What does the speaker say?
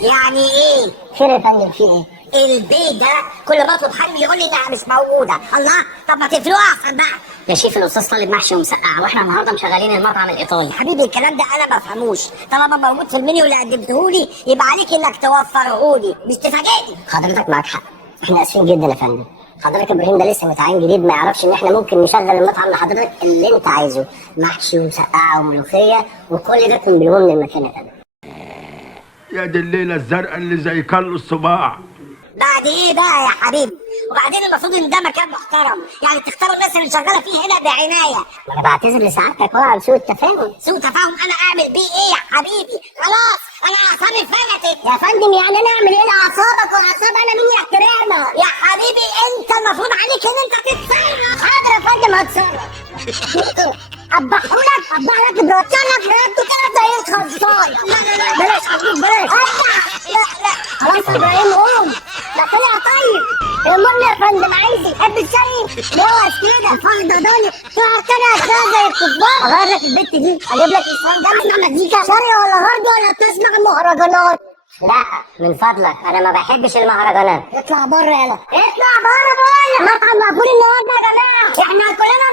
يعني ايه؟ خير يا فندم، في ايه؟ البيت ده كل ما اطلب حل يقول لي ده مش موجوده. الله، طب ما تفرقوا احسن بقى. يا شيف الاستاذ طالب محشي ومسقعه، واحنا النهارده مشغلين المطعم الايطالي. حبيبي الكلام ده انا ما بفهموش، طالما موجود في المنيو اللي قدمتهولي يبقى عليك انك توفرهولي، مش تفاجئني. حضرتك معاك حق، احنا اسفين جدا يا فندم. حضرتك ابراهيم ده لسه متعين جديد، ما يعرفش ان احنا ممكن نشغل المطعم لحضرتك اللي انت عايزه، محشي ومسقعه وملوخيه وكل ده تنبلوه من المكان يا فندم. يا دي الليله الزرقاء اللي زي كل الصباع. بعد ايه بقى يا حبيبي؟ وبعدين المفروض ان ده مكان محترم، يعني تختار الناس اللي شغاله فيه هنا بعنايه. انا بعتذر لسعادتك على سوء التفاهم. سوء تفاهم؟ انا اعمل بيه ايه يا حبيبي؟ خلاص انا اعصابي فلتت. يا فندم يعني انا اعمل ايه لاعصابك واعصاب انا مين يحترمها؟ يا حبيبي انت المفروض عليك ان انت تتصرف. حاضر يا فندم هتصرف. اذبحهولك بوصلك رقبته كده زي الخرصايه. لا بلاش حبيبي بلاش. لا خلاص يا ابراهيم قوم، ده طلع طيب. المهم يا فندم عايز يحب الشاي جوز كده فهضضاني تقعد كده هتلاقي زي الكبار. اغير لك البت دي، اجيب لك اسفان جنب مزيكا شرقي ولا غربي ولا تسمع مهرجانات؟ لا من فضلك انا ما بحبش المهرجانات. اطلع بره يلا. اطلع بره بقول لك، مطعم مقفول النهارده يا جماعه، احنا كلنا